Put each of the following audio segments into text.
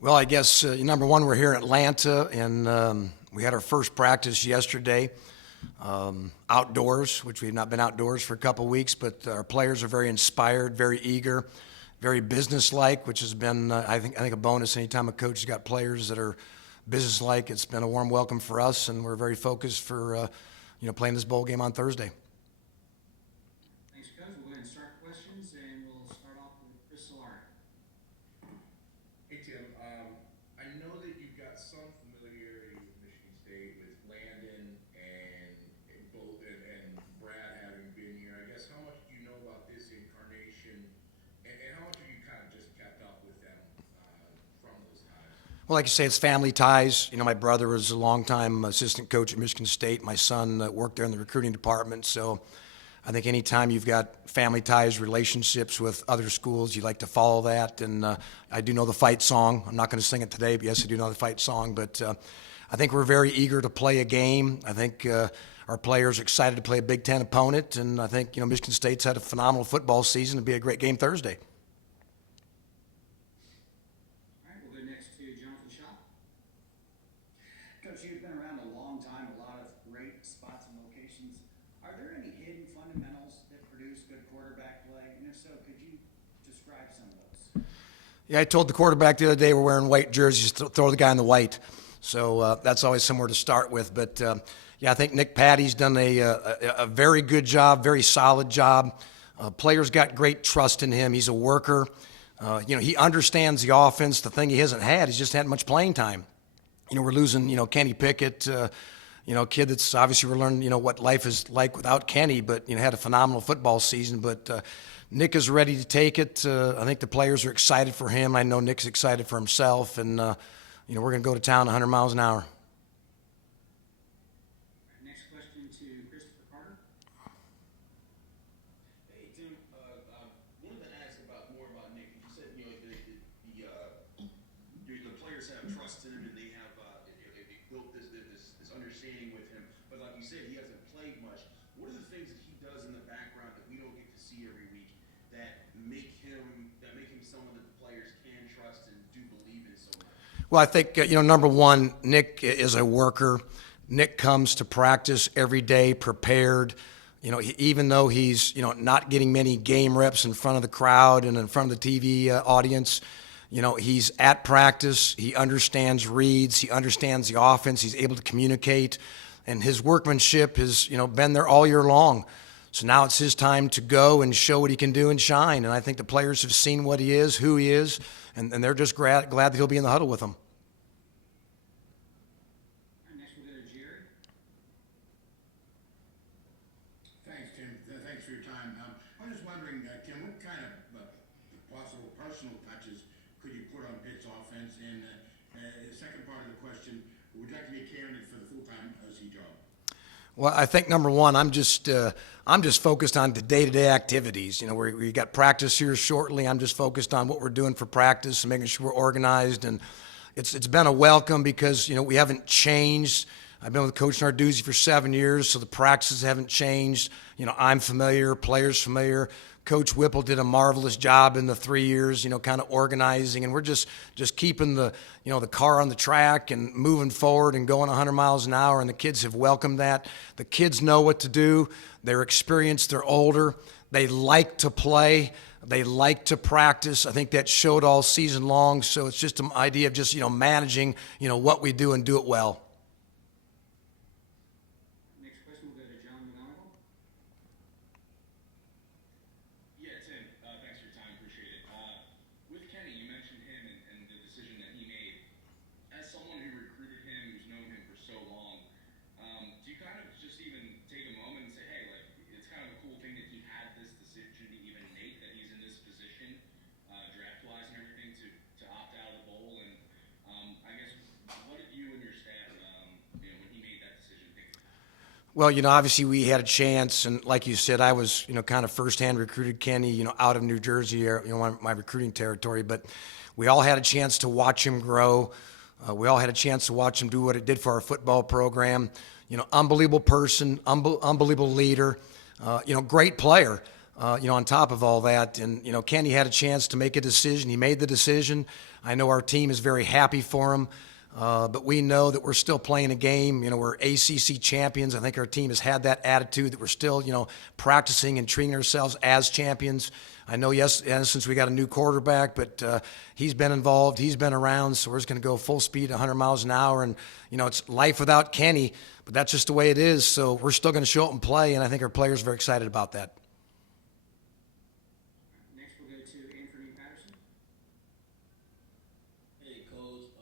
Well, I guess number one, we're here in Atlanta, and we had our first practice yesterday, outdoors, which we've not been outdoors for a couple weeks. But our players are very inspired, very eager, very businesslike, which has been, I think, a bonus. Anytime a coach has got players that are businesslike, it's been a warm welcome for us, and we're very focused for playing this bowl game on Thursday. Thanks, Coach. We'll go ahead and start questions, and we'll start off with Chris Solari. Hey Tim, I know that you've got some familiarity with Michigan State, with Landon and Brad having been here. I guess how much do you know about this incarnation, and how much have you kind of just kept up with them from those times? Well, like you say, it's family ties. My brother was a longtime assistant coach at Michigan State. My son worked there in the recruiting department. So I think anytime you've got family ties, relationships with other schools, you like to follow that. And I do know the fight song. I'm not going to sing it today, but yes, I do know the fight song. But I think we're very eager to play a game. I think our players are excited to play a Big Ten opponent. And I think, Michigan State's had a phenomenal football season. It'll be a great game Thursday. Coach, you've been around a long time, a lot of great spots and locations. Are there any hidden fundamentals that produce good quarterback play? And if so, could you describe some of those? Yeah, I told the quarterback the other day we're wearing white jerseys, throw the guy in the white. So that's always somewhere to start with. But, I think Nick Patti's done a very good job, very solid job. Players got great trust in him. He's a worker. He understands the offense. The thing he hasn't had, he's just had much playing time. We're losing, Kenny Pickett, a kid that's obviously we're learning, what life is like without Kenny, but, had a phenomenal football season. But Nick is ready to take it. I think the players are excited for him. I know Nick's excited for himself. And, we're going to go to town 100 miles an hour. Next question to Christopher Carter. Hey Tim, wanted to ask more about Nick. You said the players have trust in him and they have they built this understanding with him. But like you said, he hasn't played much. What are the things that he does in the background that we don't get to see every week that make him someone that the players can trust and do believe in so much? Well, I think, number one, Nick is a worker. Nick comes to practice every day prepared. Even though he's, not getting many game reps in front of the crowd and in front of the TV audience, he's at practice. He understands reads. He understands the offense. He's able to communicate. And his workmanship has, been there all year long. So now it's his time to go and show what he can do and shine. And I think the players have seen what he is, who he is, and they're just glad that he'll be in the huddle with them. Next we'll go to Jerry. Thanks, Tim. Thanks for your time. I'm just wondering, Tim, what kind of possible personal touches could you put on Pitt's offense? And the second part of the question, would you like to be a candidate for the full-time OC job? Well, I think number one, I'm just focused on the day-to-day activities. We got practice here shortly. I'm just focused on what we're doing for practice and making sure we're organized. And it's been a welcome because we haven't changed. I've been with Coach Narduzzi for 7 years, so the practices haven't changed. I'm familiar, players familiar. Coach Whipple did a marvelous job in the 3 years, kind of organizing, and we're just keeping the car on the track and moving forward and going 100 miles an hour, and the kids have welcomed that. The kids know what to do. They're experienced. They're older. They like to play. They like to practice. I think that showed all season long, so it's just an idea of just, managing, what we do and do it well. Next question will go to John McGonigal. Yeah, Tim, thanks for your time. Appreciate it. With Kenny, you mentioned him and the decision that he made. As someone who recruited him, who's known him for so long, do you kind of just even take a moment and say, hey, like, it's kind of a cool thing that he had this decision to even make, that he's in this position, draft-wise and everything, to opt out of the bowl? And I guess, what did you and your staff, when he made that decision, think? Well, obviously we had a chance, and like you said, I was, kind of firsthand recruited Kenny, out of New Jersey, my recruiting territory. But we all had a chance to watch him grow. We all had a chance to watch him do what it did for our football program. Unbelievable person, unbelievable leader, great player. on top of all that. And, Kenny had a chance to make a decision. He made the decision. I know our team is very happy for him. But we know that we're still playing a game. We're ACC champions. I think our team has had that attitude that we're still, practicing and treating ourselves as champions. I know, yes, since we got a new quarterback, but he's been involved. He's been around, so we're just going to go full speed, 100 miles an hour. And, it's life without Kenny, but that's just the way it is. So we're still going to show up and play, and I think our players are very excited about that. Next, we'll go to Anthony Patterson. Hey, Coach.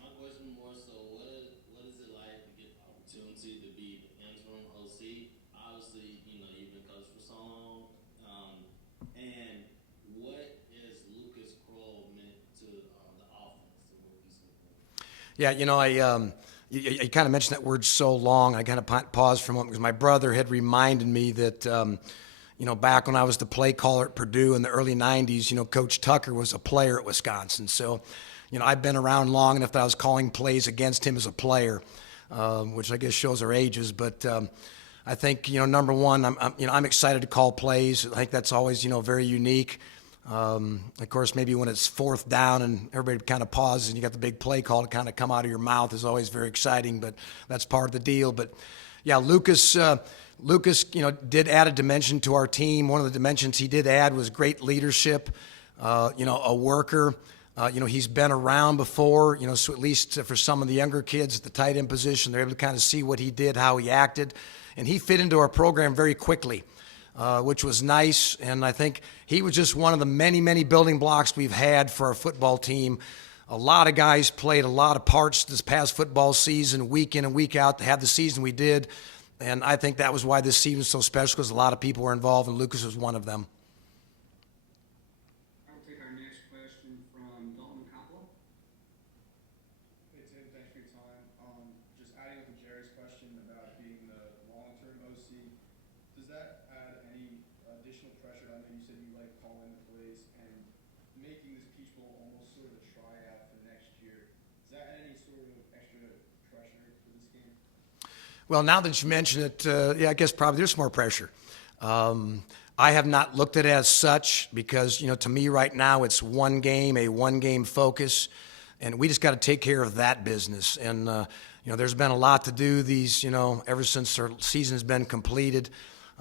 My question more so, what is it like to get the opportunity to be the interim OC? Obviously, you've been coached for so long. And what is Lucas Kroll meant to the offense, the rookies? Yeah, you kind of mentioned that word so long. I kind of paused for a moment because my brother had reminded me that, back when I was the play caller at Purdue in the early 90s, Coach Tucker was a player at Wisconsin. So, I've been around long enough that I was calling plays against him as a player, which I guess shows our ages. But I think, number one, I'm excited to call plays. I think that's always, very unique. Of course, maybe when it's fourth down and everybody kind of pauses and you got the big play call to kind of come out of your mouth is always very exciting, but that's part of the deal. But yeah, Lucas, did add a dimension to our team. One of the dimensions he did add was great leadership, a worker. He's been around before, so at least for some of the younger kids at the tight end position, they're able to kind of see what he did, how he acted. And he fit into our program very quickly, which was nice. And I think he was just one of the many, many building blocks we've had for our football team. A lot of guys played a lot of parts this past football season, week in and week out, to have the season we did. And I think that was why this season was so special, because a lot of people were involved, and Lucas was one of them. I will take our next question from Dalton Coppola. Hey Tim, thanks for your time. Just adding up to Jerry's question about being the long-term OC, does that add any additional pressure? I know you said you like calling the plays and making this Peach Bowl almost sort of a tryout for next year. Does that add any sort of extra pressure for this game? Well, now that you mention it, I guess probably there's more pressure. I have not looked at it as such because, to me right now it's one game, a one-game focus, and we just got to take care of that business. And, there's been a lot to do these, ever since our season has been completed.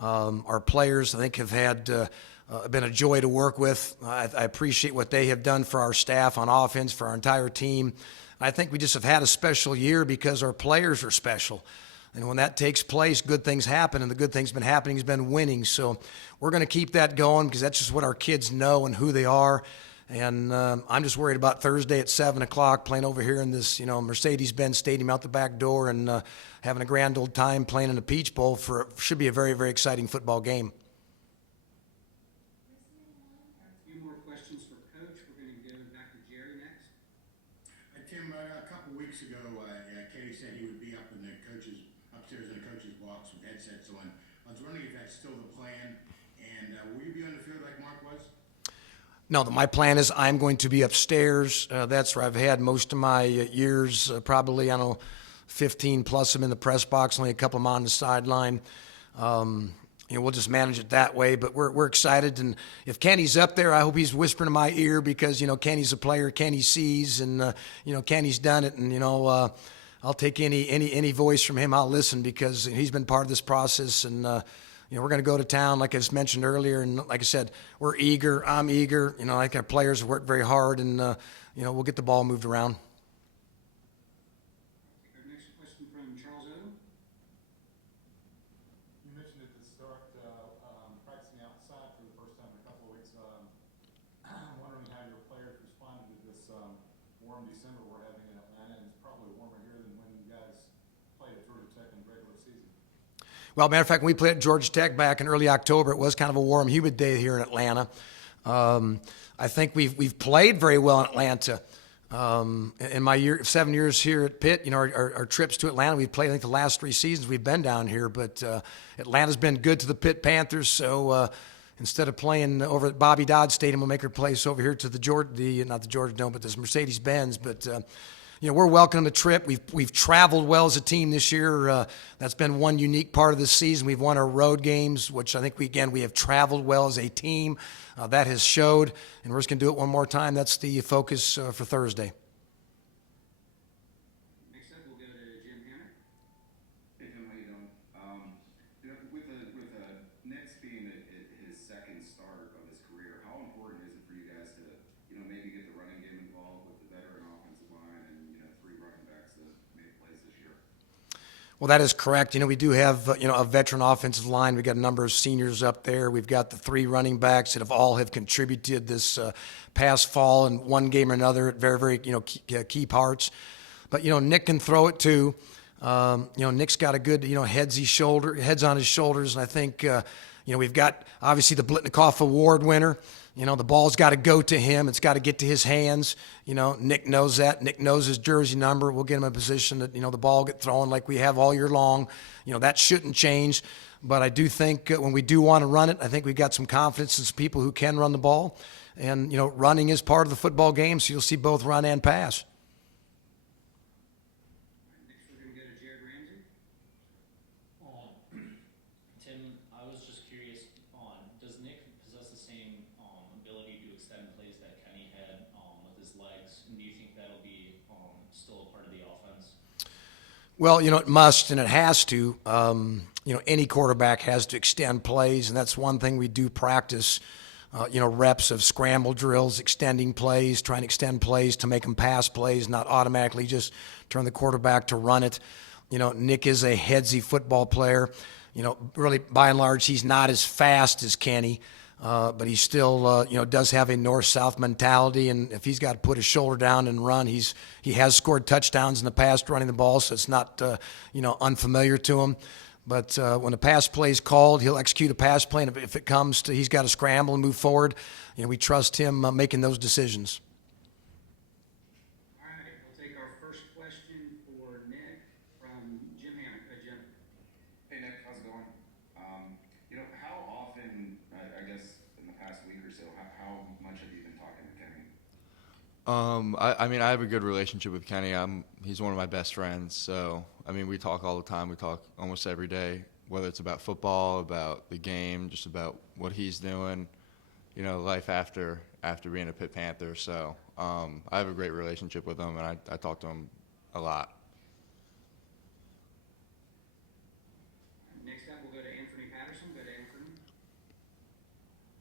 Our players, I think, have had been a joy to work with. I appreciate what they have done for our staff on offense, for our entire team. I think we just have had a special year because our players are special. And when that takes place, good things happen, and the good thing's been happening has been winning. So we're going to keep that going because that's just what our kids know and who they are. And I'm just worried about Thursday at 7 o'clock playing over here in this, Mercedes-Benz Stadium out the back door and having a grand old time playing in the Peach Bowl should be a very, very exciting football game. A few more questions for Coach. We're going to go back to Jerry next. Tim, a couple weeks ago, Kenny said he would be up in the upstairs in the coach's box with headsets on. I was wondering if that's still the plan, and will you be on the field like Mark was? No, my plan is I'm going to be upstairs. That's where I've had most of my years, probably, 15 plus them in the press box, only a couple of them on the sideline. We'll just manage it that way, but we're excited. And if Kenny's up there, I hope he's whispering in my ear because, Kenny's a player, Kenny sees, and, Kenny's done it. And, I'll take any voice from him. I'll listen because he's been part of this process. And, we're going to go to town, like I just mentioned earlier. And like I said, we're eager. I'm eager. Like our players have worked very hard, and, we'll get the ball moved around. Take our next question from Charles O. You mentioned at the start practicing outside for the first time in a couple of weeks. I'm wondering how your players responded to this warm December we're having in Atlanta, and it's probably warmer here than when you guys played at Georgia Tech in the regular season. Well, matter of fact, when we played at Georgia Tech back in early October, it was kind of a warm, humid day here in Atlanta. I think we've played very well in Atlanta. In my 7 years here at Pitt, our trips to Atlanta, we've played, I think, the last 3 seasons we've been down here. But Atlanta's been good to the Pitt Panthers, so instead of playing over at Bobby Dodd Stadium, we'll make our place over here to not the Georgia Dome, but this Mercedes-Benz. But we're welcoming the trip. We've traveled well as a team this year. That's been one unique part of this season. We've won our road games, which I think we have traveled well as a team. That has showed, and we're just going to do it one more time. That's the focus for Thursday. Next up, we'll go to Jim Hammock. Hey Tim, how you doing? With Nick's being his second start of his career, how important is it for you guys to maybe get the running game involved with the veteran offensive line and 3 running backs that made plays this year? Well, that is correct. We do have a veteran offensive line. We've got a number of seniors up there. We've got the 3 running backs that have contributed this past fall in one game or another at very, very key parts. But Nick can throw it too. Nick's got a good heads on his shoulders, and I think we've got obviously the Blitnikoff Award winner. The ball's got to go to him. It's got to get to his hands. Nick knows that. Nick knows his jersey number. We'll get him in a position that, the ball get thrown like we have all year long. That shouldn't change. But I do think when we do want to run it, I think we've got some confidence in some people who can run the ball. And, running is part of the football game, so you'll see both run and pass. Next, we're going to go to Jared Ramsey. Tim, I was just curious does Nick possess the same ability to extend plays that Kenny had with his legs? And do you think that'll be still a part of the offense? Well, it must and it has to. Any quarterback has to extend plays, and that's one thing we do practice. Reps of scramble drills, extending plays, trying to extend plays to make them pass plays, not automatically just turn the quarterback to run it. Nick is a headsy football player. Really, by and large, he's not as fast as Kenny, but he still, does have a north-south mentality. And if he's got to put his shoulder down and run, he has scored touchdowns in the past running the ball, so it's not, unfamiliar to him. But when a pass play is called, he'll execute a pass play, and if it comes to he's got to scramble and move forward, we trust him making those decisions. All right, we'll take our first question for Nick from Jim Hammock. Jim. Hey Nick, how's it going? How often, I guess in the past week or so, how much have you been talking to Kenny? I have a good relationship with Kenny. He's one of my best friends, so we talk all the time. We talk almost every day, whether it's about football, about the game, just about what he's doing, life after being a Pitt Panther. So I have a great relationship with him, and I talk to him a lot. Next up, we'll go to Anthony Patterson. Go to Anthony.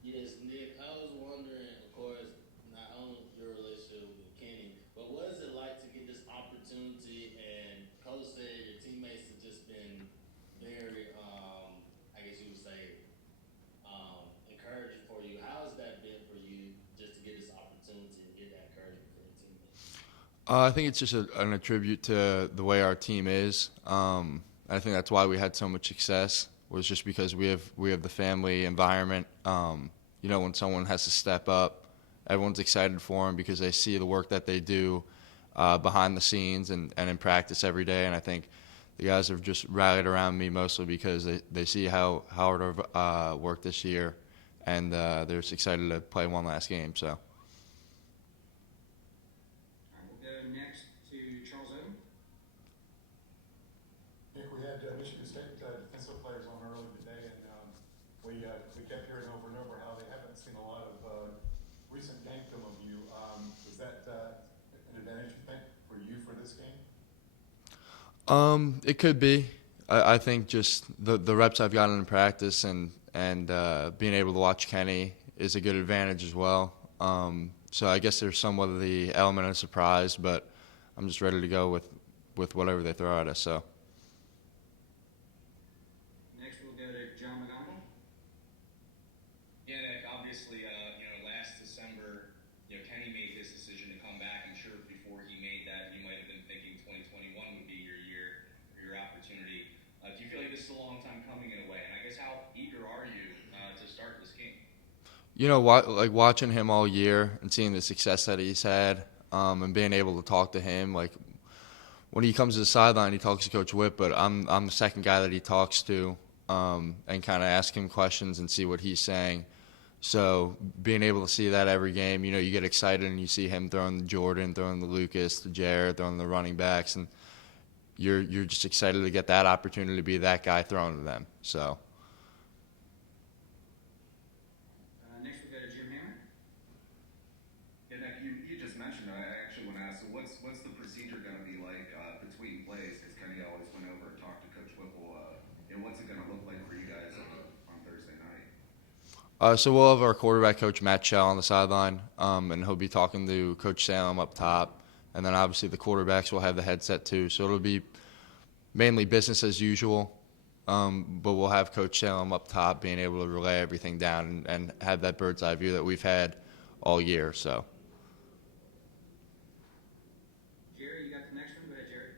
Yes, Nick, I was wondering, of course, not only your relationship with Kenny, but what is it like to get this opportunity? And Coach said your teammates have just been very, I guess you would say, encouraging for you. How has that been for you just to get this opportunity and get that encouragement for your teammates? I think it's just an attribute to the way our team is. I think that's why we had so much success, was just because we have the family environment. When someone has to step up, everyone's excited for them because they see the work that they do behind the scenes and in practice every day. And I think the guys have just rallied around me mostly because they see how hard I've worked this year, and they're just excited to play one last game. So. All right, we'll go next to Charles Odom. Nick, we had Michigan State defensive players on early today, and we kept hearing over and over how they haven't seen a lot of recent game film of you. Was that an advantage, you think, for you for this game? It could be. I think just the reps I've gotten in practice and being able to watch Kenny is a good advantage as well. So I guess there's somewhat of the element of surprise, but I'm just ready to go with whatever they throw at us. So. Next, we'll go to John McGonigal. Yeah, Nick, obviously, last December, Kenny made his decision to come back. I'm sure before he made that, he might have been thinking 2021 would be your year or your opportunity. Do you feel like this is a long time coming in a way? And I guess how eager are you to start this game? Watching him all year and seeing the success that he's had, and being able to talk to him, like when he comes to the sideline, he talks to Coach Whip, but I'm the second guy that he talks to, and kind of ask him questions and see what he's saying. So being able to see that every game, you get excited and you see him throwing the Jordan, throwing the Lucas, the Jared, throwing the running backs, and you're just excited to get that opportunity to be that guy throwing to them. So. Next we'll go to Jim Hammer. Yeah, Nick, you just mentioned it. I actually want to ask, so what's the procedure going to be like between plays? Because Kenny always went over and talked to Coach Whipple. And what's it going to look like for you guys on Thursday night? So we'll have our quarterback coach, Matt Shell, on the sideline, and he'll be talking to Coach Salem up top. And then obviously the quarterbacks will have the headset too. So it'll be mainly business as usual, but we'll have Coach Salem up top being able to relay everything down and have that bird's eye view that we've had all year. So. Jerry, you got the next one? Go ahead, Jerry.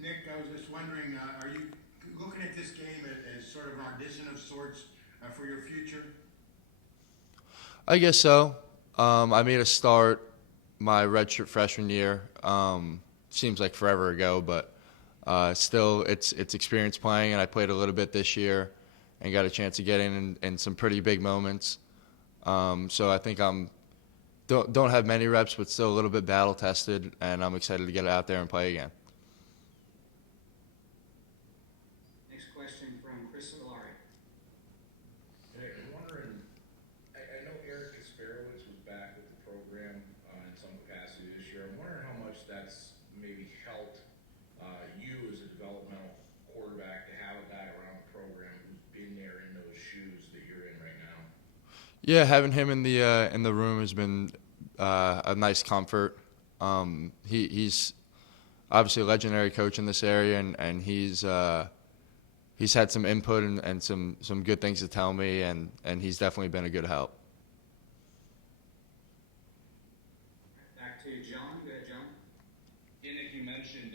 Nick, I was just wondering, are you looking at this game as sort of an audition of sorts for your future? I guess so. I made a start my redshirt freshman year. Seems like forever ago, but still it's experience playing, and I played a little bit this year and got a chance to get in some pretty big moments. So I think don't have many reps, but still a little bit battle tested, and I'm excited to get out there and play again. Next question from Chris Solari. Hey, I'm wondering, I know Eric Kasperowitz was back with the program in some capacity this year. I'm wondering how much that's maybe helped you as a developmental quarterback to have a guy around the program who's been there in those shoes that you're in right now. Yeah, having him in the room has been a nice comfort. He's obviously a legendary coach in this area, and he's had some input and some good things to tell me, and he's definitely been a good help. Back to John. Go ahead, John. Yeah, Nick, you mentioned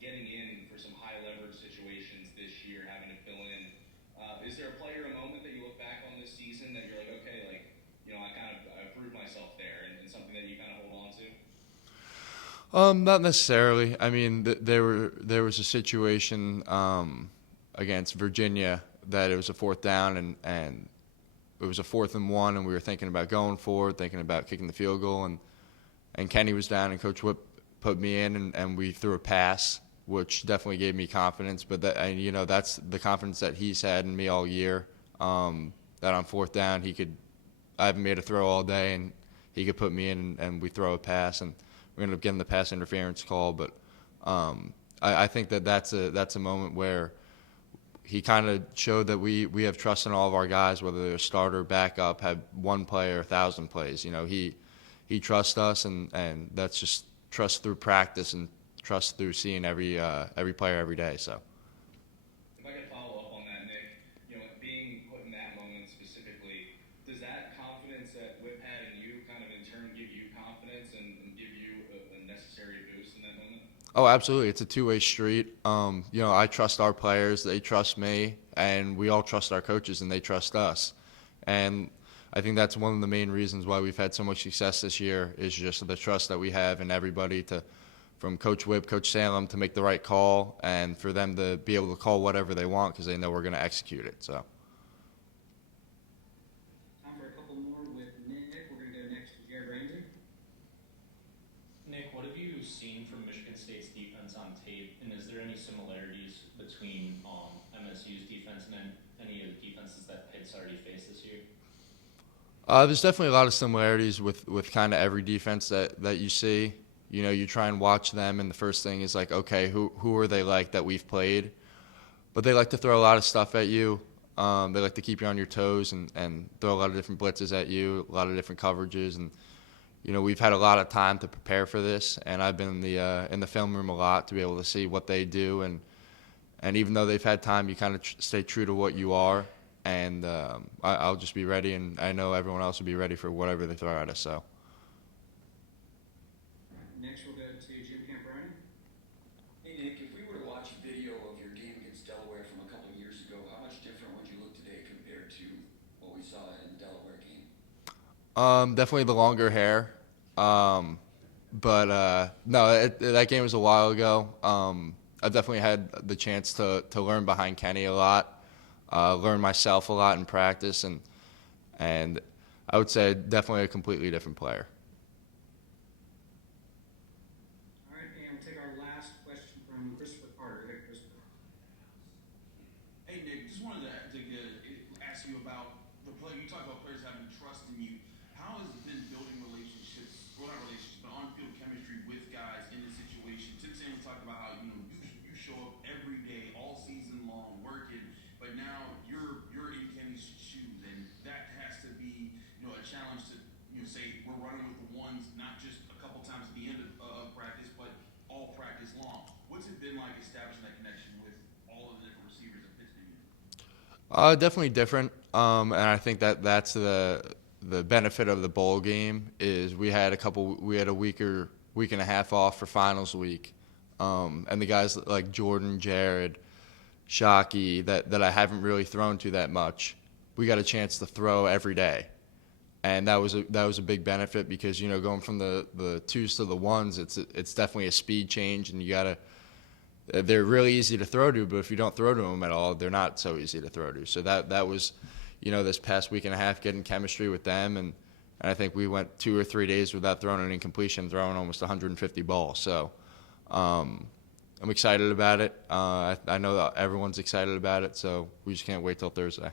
getting in for some high leverage situations this year, having to fill in. Is there a player, a moment that you look back on this season that you're like, okay, I proved myself there, and something that you kind of hold on to? Not necessarily. I mean, there was a situation against Virginia that it was a fourth down, and it was a 4th and 1, and we were thinking about going forward, thinking about kicking the field goal, and Kenny was down, and Coach Whip put me in, and we threw a pass, which definitely gave me confidence. But that's the confidence that he's had in me all year. That on 4th down, I haven't made a throw all day, and he could put me in, and we throw a pass, and we ended up getting the pass interference call. But I think that's a moment where he kind of showed that we have trust in all of our guys, whether they're starter, backup, have one play or 1,000 plays. He trusts us, and that's just trust through practice and trust through seeing every player every day. So. If I could follow up on that, Nick, being put in that moment specifically, does that confidence that Whip had in you kind of in turn give you confidence and give you a necessary boost in that moment? Oh, absolutely. It's a two-way street. I trust our players. They trust me. And we all trust our coaches, and they trust us. And I think that's one of the main reasons why we've had so much success this year is just the trust that we have in everybody, from Coach Whip, Coach Salem, to make the right call, and for them to be able to call whatever they want because they know we're going to execute it. So. Time for a couple more with Nick. We're going to go next to Jared Ramsey. Nick, what have you seen from Michigan State's defense on tape, and is there any similarities between MSU's defense and any of the defenses that Pitt's already faced this year? There's definitely a lot of similarities with kind of every defense that you see. You try and watch them, and the first thing is like, okay, who are they like that we've played? But they like to throw a lot of stuff at you. They like to keep you on your toes and throw a lot of different blitzes at you, a lot of different coverages. And, we've had a lot of time to prepare for this, and I've been in the film room a lot to be able to see what they do. And even though they've had time, you kind of stay true to what you are. And I'll just be ready, and I know everyone else will be ready for whatever they throw at us. So. Next, we'll go to Jim Camperoni. Hey, Nick, if we were to watch a video of your game against Delaware from a couple of years ago, how much different would you look today compared to what we saw in the Delaware game? Definitely the longer hair. But no, that game was a while ago. I've definitely had the chance to learn behind Kenny a lot. learned myself a lot in practice, and I would say definitely a completely different player. All right, and we'll take our last question from Christopher Carter. Hey, Christopher. Hey Nick, just wanted to ask you about the play. You talked about players having trust in you. How has it been building relationships, or not relationships, but on-field chemistry with guys in this situation? Tim Salem talked about how you show up every day, all season long, working, but now you're in Kenny's shoes, and that has to be a challenge to say we're running with the ones, not just a couple times at the end of practice, but all practice long. What's it been like establishing that connection with all of the different receivers and Pittsburgh? Definitely different, and I think that's the benefit of the bowl game is we had a week and a half off for finals week, and the guys like Jordan, Jared, Shockey that I haven't really thrown to that much, we got a chance to throw every day, and that was a big benefit because going from the twos to the ones, it's definitely a speed change, and they're really easy to throw to, but if you don't throw to them at all, they're not so easy to throw to. So that was, this past week and a half getting chemistry with them, and I think we went 2 or 3 days without throwing an incompletion, throwing almost 150 balls. So I'm excited about it. I know that everyone's excited about it, so we just can't wait till Thursday.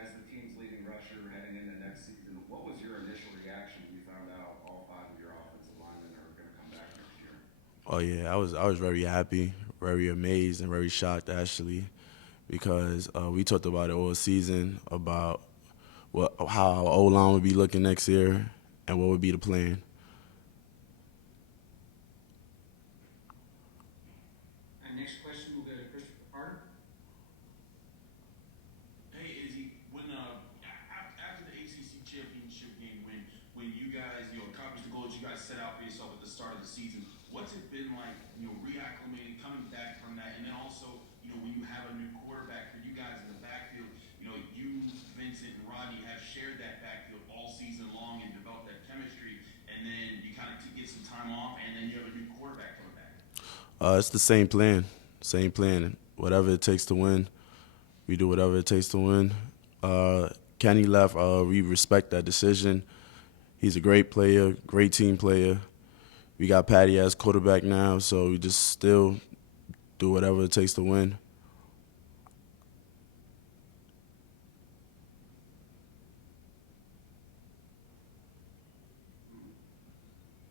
As the team's leading rusher heading into next season, what was your initial reaction when you found out all 5 of your offensive linemen are going to come back next year? Oh yeah, I was very happy, very amazed, and very shocked actually, because we talked about it all season about how our O-line would be looking next year and what would be the plan. And next question will go to Christopher Carter. Hey Izzy, when after the ACC championship game, when you guys accomplished the goals you guys set out for yourself at the start of the season, what's it been like reacclimating, coming back from that, and then also when you have a new quarterback for you guys in the backfield, you, Vincent, and Rodney have shared that backfield all season long and developed that chemistry, and then you kind of get some time off, and then you have a new quarterback coming back. It's the same plan. Whatever it takes to win, we do whatever it takes to win. Kenny left. We respect that decision. He's a great player, great team player. We got Patti as quarterback now, so we just still do whatever it takes to win.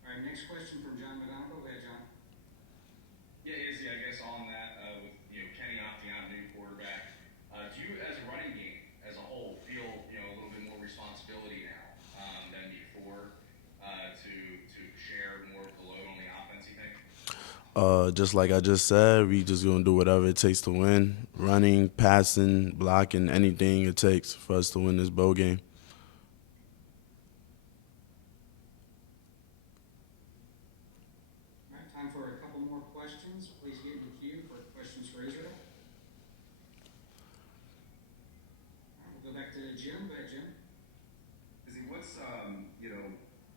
All right, next question from John McGonigal. Go ahead, John. Yeah, Izzy, I guess on that, with Kenny opting out, new quarterback, do you, as a running game as a whole, feel a little bit more responsibility now than before to share more of the load on the offense? You think? Just like I just said, we just gonna do whatever it takes to win. Running, passing, blocking, anything it takes for us to win this bowl game. All right, time for a couple more questions. Please get in the queue for questions for Israel. All right, we'll go back to Jim. Go ahead, Jim. Izzy, what's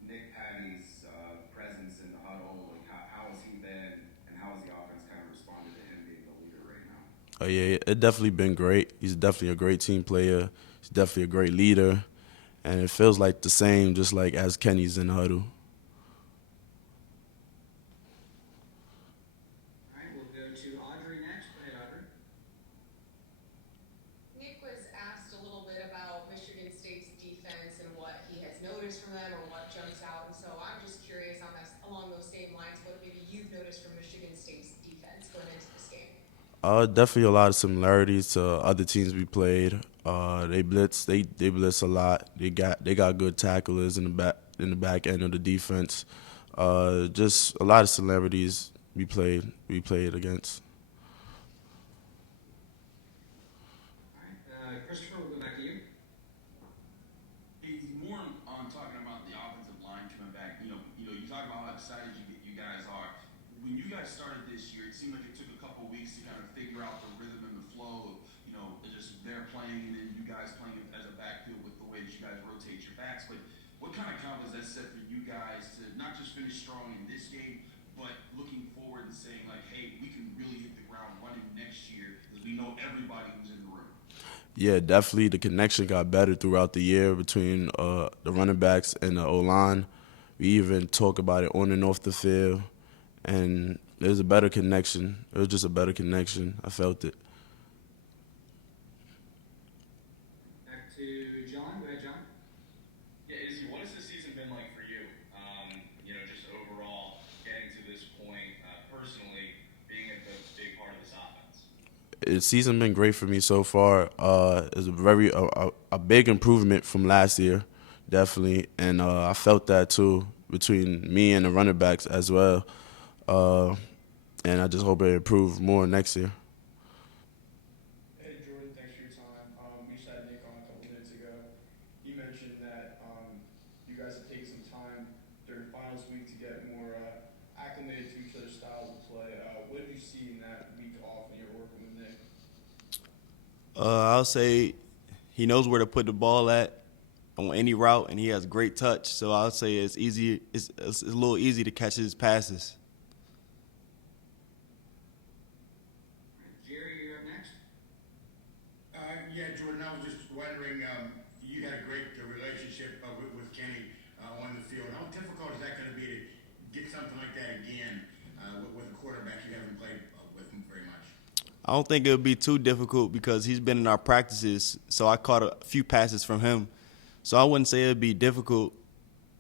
Nick Patti's presence in the huddle? Like how has he been, and how has the offense kind of responded to him being the leader right now? Oh yeah, it definitely been great. He's definitely a great team player. He's definitely a great leader, and it feels like the same, just like as Kenny's in the huddle. All right, we'll go to Audrey next. Go ahead, Audrey. Nick was asked a little bit about Michigan State's defense and what he has noticed from them or what jumps out. And so I'm just curious along those same lines, what maybe you've noticed from Michigan State's defense going into this game? Definitely a lot of similarities to other teams we played. They blitz a lot. They got good tacklers in the back end of the defense. Just a lot of similarities we played against. All right, Christopher, we'll go back to you. It's more on talking about the offensive line coming back. You talk about how excited you guys are. When you guys started this year, it seemed like it took a couple weeks to kind of figure out the rhythm and the flow of just they're playing and then you guys playing as a backfield with the way that you guys rotate your backs. But what kind of confidence that set for you guys to not just finish strong in this game, but looking forward and saying like, hey, we can really hit the ground running next year because Did he know everybody who was in the room? Yeah, definitely the connection got better throughout the year between the running backs and the O-line. We even talk about it on and off the field, and there's a better connection. It was just a better connection. I felt it. Back to John. Go ahead, John. Yeah, Izzy, what has this season been like for you? Just overall, getting to this point, personally, being a big part of this offense. The season been great for me so far. It's a big improvement from last year, definitely, and I felt that too between me and the running backs as well. And I just hope it improves more next year. Hey Jordan, thanks for your time. We just had Nick on a couple minutes ago. He mentioned that you guys have taken some time during finals week to get more acclimated to each other's styles of play. What did you see in that week off when you were working with Nick? I'll say he knows where to put the ball at on any route, and he has great touch. So I'll say it's easy. It's a little easy to catch his passes. Jerry, you're up next. Yeah, Jordan, I was just wondering, you had a great relationship with Kenny on the field. How difficult is that going to be to get something like that again with a quarterback you haven't played with him very much? I don't think it'll be too difficult because he's been in our practices, so I caught a few passes from him. So I wouldn't say it'd be difficult.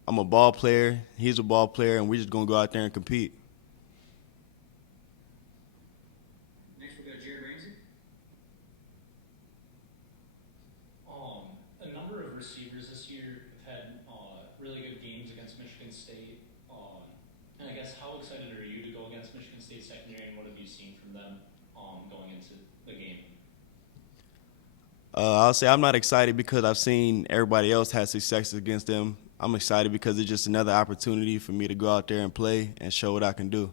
I'm a ball player, he's a ball player, and we're just going to go out there and compete. Next, we'll go to Jared Ramsey. A number of receivers this year have had really good games against Michigan State. And I guess how excited are you to go against Michigan State secondary, and what have you seen from them going into the game? I'll say I'm not excited because I've seen everybody else have success against them. I'm excited because it's just another opportunity for me to go out there and play and show what I can do.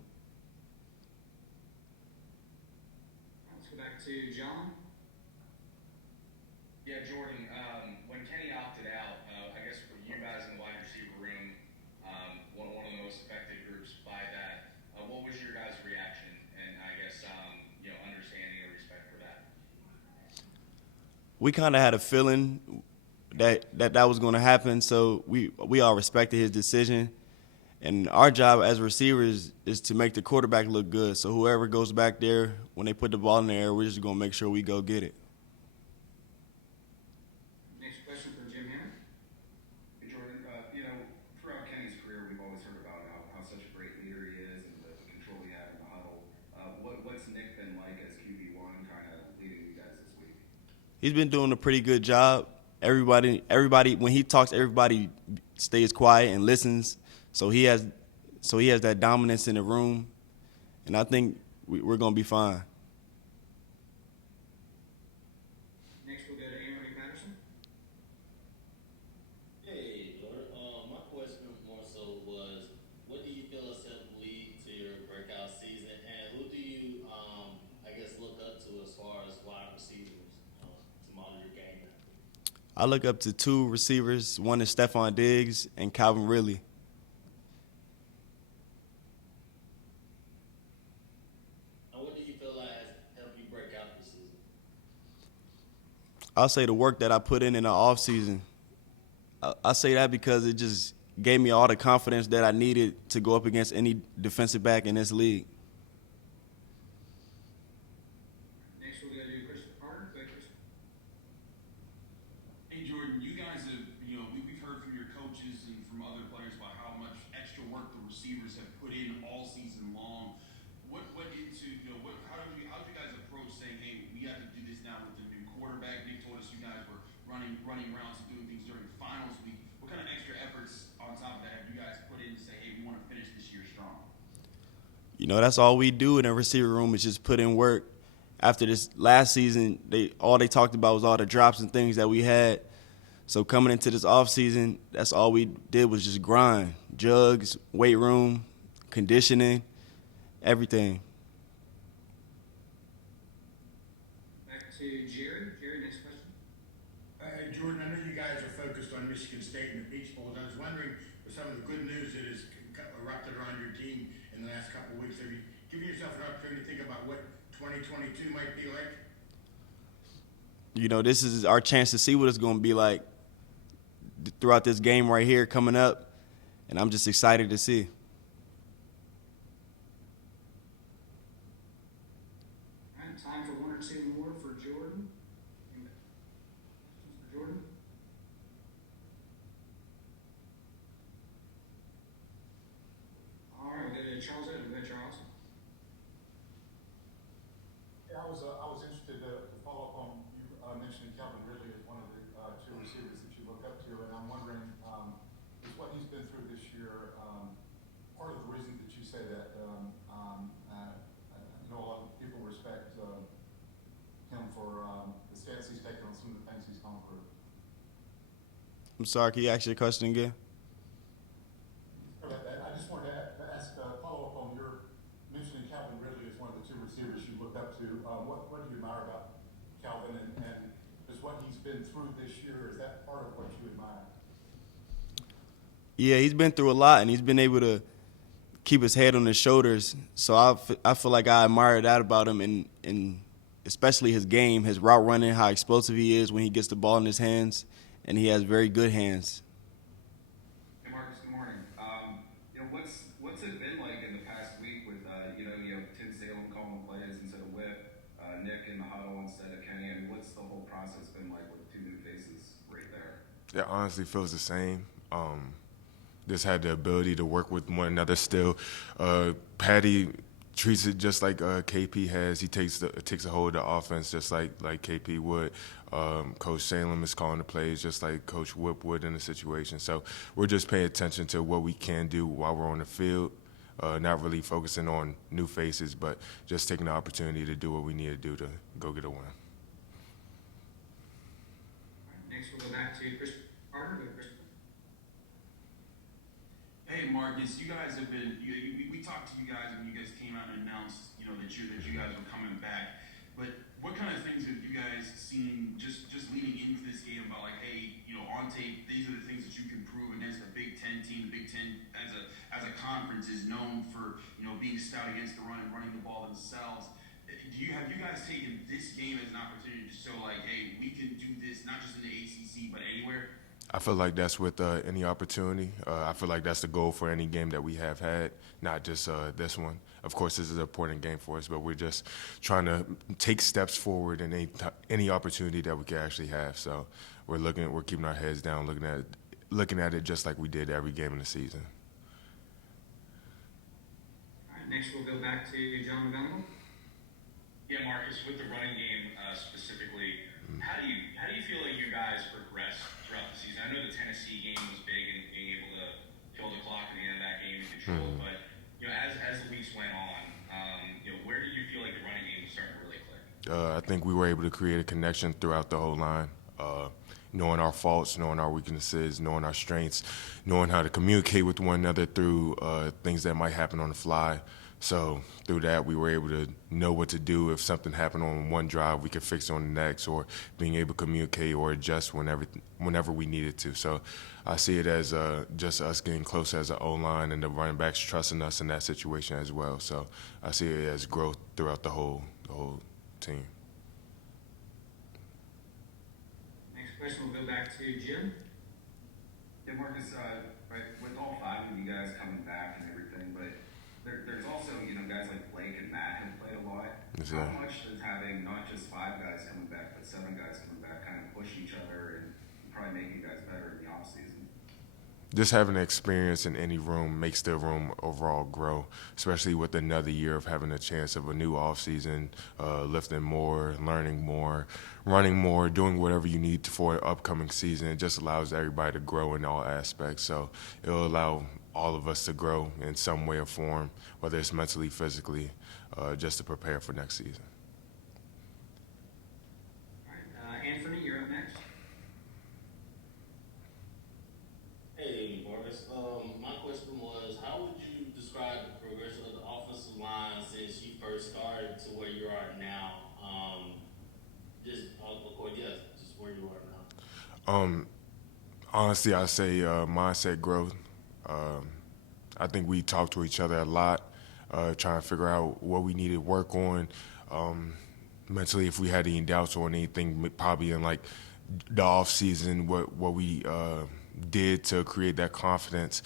Let's go back to John. Yeah, Jordan, when Kenny opted out, I guess for you guys in the wide receiver room, one of the most affected groups by that, what was your guys' reaction and I guess, understanding or respect for that? We kind of had a feeling that was going to happen, so we all respected his decision. And our job as receivers is to make the quarterback look good. So whoever goes back there, when they put the ball in the air, we're just going to make sure we go get it. Next question from Jim Hammond. Hey, Jordan, throughout Kenny's career, we've always heard about how such a great leader he is and the control he had in the huddle. What's Nick been like as QB1 kind of leading you guys this week? He's been doing a pretty good job. Everybody, when he talks, everybody stays quiet and listens. So he has that dominance in the room, and I think we're going to be fine. Next, we'll go to Aaron Patterson. Hey, Jordan. My question more so was, what do you feel has helped lead to your breakout season, and who do you, look up to as far as wide receivers to monitor your game? I look up to two receivers. One is Stephon Diggs and Calvin Ridley. What do you feel like has helped you break out this season? I'll say the work that I put in the offseason. I say that because it just gave me all the confidence that I needed to go up against any defensive back in this league. Next, we'll go to Christopher Carter. Go ahead, Chris. Hey Jordan, you guys have, we've heard from your coaches and from other players about how much extra work the receivers have put in all season long. What went into, how did you guys approach saying, hey, we have to do this now with the new quarterback? Nick told us you guys were running rounds and doing things during finals week. What kind of extra efforts on top of that have you guys put in to say, hey, we want to finish this year strong? That's all we do in the receiver room is just put in work. After this last season, all they talked about was all the drops and things that we had. So coming into this offseason, that's all we did was just grind. Jugs, weight room, conditioning, everything. Back to Jerry. Jerry, next question. Jordan, I know you guys are focused on Michigan State and the Peach Bowls. I was wondering, with some of the good news that has erupted around your team in the last couple of weeks, have you given yourself an opportunity to think about what 2022 might be like? You know, this is our chance to see what it's going to be like throughout this game right here coming up, and I'm just excited to see. All right, time for one or two more for Jordan. Any questions for Jordan? All right, we'll go to Charles Edward. Go ahead, Charles. Yeah, I was interested to follow up on you mentioning Calvin Ridley as one of the two receivers that you look up to, and I'm wondering, is what he's been through this year part of the reason that you say that? I know a lot of people respect him for the stance he's taken on some of the things he's gone through. I'm sorry, can you ask your question again? I just wanted to ask, follow up on your mentioning Calvin Ridley as one of the two receivers you look up to. What do you admire about Calvin, and is what he's been through this year, is that part of what you admire? Yeah, he's been through a lot, and he's been able to keep his head on his shoulders. So I feel like I admire that about him, and especially his game, his route running, how explosive he is when he gets the ball in his hands, and he has very good hands. Hey Marcus, good morning. What's it been like in the past week with you have Tim Salem calling the plays instead of Whip, Nick in the huddle instead of Kenny? I mean, what's the whole process been like with two new faces right there? It honestly feels the same. Just had the ability to work with one another still. Patti treats it just like KP has. He takes a hold of the offense just like KP would. Coach Salem is calling the plays just like Coach Whip would in the situation. So we're just paying attention to what we can do while we're on the field, not really focusing on new faces, but just taking the opportunity to do what we need to do to go get a win. All right, next we'll go back to Chris Carter. Go, Chris. Hey Marcus, you guys have been. We talked to you guys when you guys came out and announced, that you guys were coming back. But what kind of things have you guys seen just leading into this game about like, hey, on tape, these are the things that you can prove against a Big Ten team. The Big Ten as a conference is known for being stout against the run and running the ball themselves. Have you guys taken this game as an opportunity to show like, hey, we can do this not just in the ACC but anywhere? I feel like that's with any opportunity. I feel like that's the goal for any game that we have had, not just this one. Of course, this is an important game for us, but we're just trying to take steps forward in any opportunity that we can actually have. So we're keeping our heads down, looking at it just like we did every game in the season. All right, next we'll go back to John Abanikanda. Yeah, Marcus, with the running game specifically, how do you feel like you guys progressed throughout the season? I know the Tennessee game was big in being able to kill the clock at the end of that game and control it, but as the weeks went on, where did you feel like the running game was starting to really click? I think we were able to create a connection throughout the whole line, knowing our faults, knowing our weaknesses, knowing our strengths, knowing how to communicate with one another through things that might happen on the fly. So through that, we were able to know what to do. If something happened on one drive, we could fix it on the next, or being able to communicate or adjust whenever we needed to. So I see it as just us getting close as an O-line and the running backs trusting us in that situation as well. So I see it as growth throughout the whole team. Next question will go back to Jim. Yeah, Marcus, right, with all five of you guys coming back and everything, but there's also, guys like Blake and Matt have played a lot. Exactly. How much does having not just five guys coming back, but seven guys coming back kind of push each other and probably make you guys better in the offseason? Just having experience in any room makes the room overall grow, especially with another year of having a chance of a new offseason, lifting more, learning more, running more, doing whatever you need for an upcoming season. It just allows everybody to grow in all aspects. So it'll allow all of us to grow in some way or form, whether it's mentally, physically, just to prepare for next season. All right, Anthony, you're up next. Hey, Marcus. My question was, how would you describe the progression of the offensive line since you first started to where you are now? Just where you are now. Honestly, I say mindset growth. I think we talk to each other a lot, trying to figure out what we need to work on. mentally, if we had any doubts or anything, probably in like the off season, what we did to create that confidence.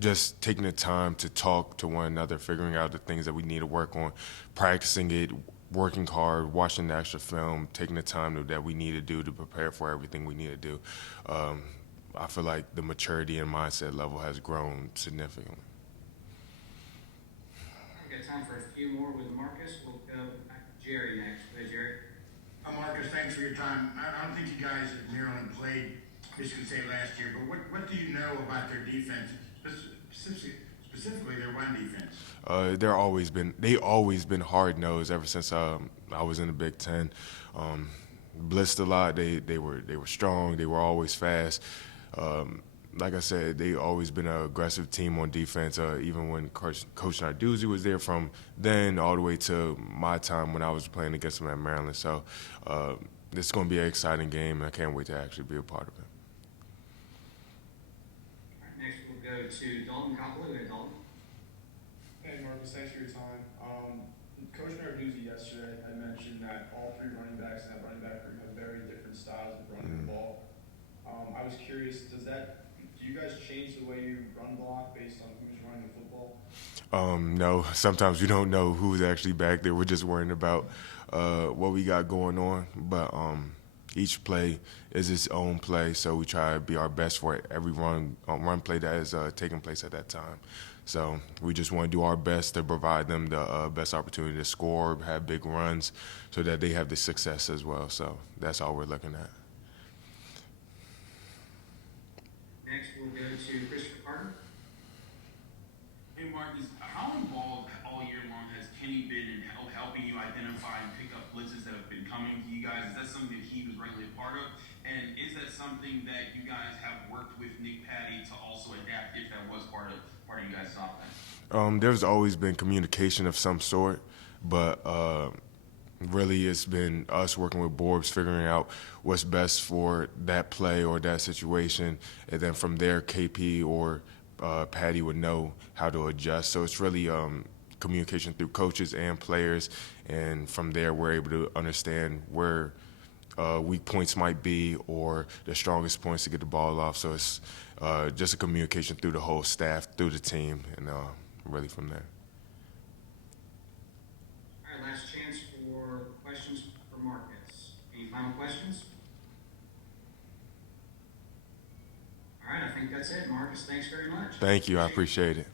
Just taking the time to talk to one another, figuring out the things that we need to work on, practicing it, working hard, watching the extra film, taking the time that we need to do to prepare for everything we need to do. I feel like the maturity and mindset level has grown significantly. We've got time for a few more with Marcus. We'll go back to Jerry next. Go ahead, Jerry. Marcus, thanks for your time. I don't think you guys at Maryland played Michigan State last year, but what do you know about their defense, specifically their run defense? They always been hard nosed ever since I was in the Big Ten. Blitzed a lot. They were strong. They were always fast. Like I said, they always been an aggressive team on defense. Even when Coach Narduzzi was there, from then all the way to my time when I was playing against them at Maryland. So this is going to be an exciting game, and I can't wait to actually be a part of it. All right, next we'll go to Dalton Copley. Hey, Dalton. Hey, Marcus, thanks for your time. Coach Narduzzi yesterday had mentioned that all three running backs in that running back group have very different styles of running the ball. I was curious, do you guys change the way you run block based on who's running the football? No, sometimes we don't know who's actually back there. We're just worrying about what we got going on. But each play is its own play, so we try to be our best for every run play that is taking place at that time. So we just want to do our best to provide them the best opportunity to score, have big runs, so that they have the success as well. So that's all we're looking at. Next we'll go to Christopher Carter. Hey, Marcus, how involved all year long has Kenny been in helping you identify and pick up blitzes that have been coming to you guys? Is that something that he was regularly a part of? And is that something that you guys have worked with Nick Patti to also adapt, if that was part of you guys' offense? There's always been communication of some sort, but really it's been us working with Borbs, figuring out what's best for that play or that situation, and then from there KP or Patti would know how to adjust. So it's really communication through coaches and players, and from there we're able to understand where weak points might be or the strongest points to get the ball off. So it's just a communication through the whole staff, through the team, and really from there. All right, last chance for questions for Marcus. Any final questions? All right, I think that's it. Marcus, thanks very much. Thank you. I appreciate it.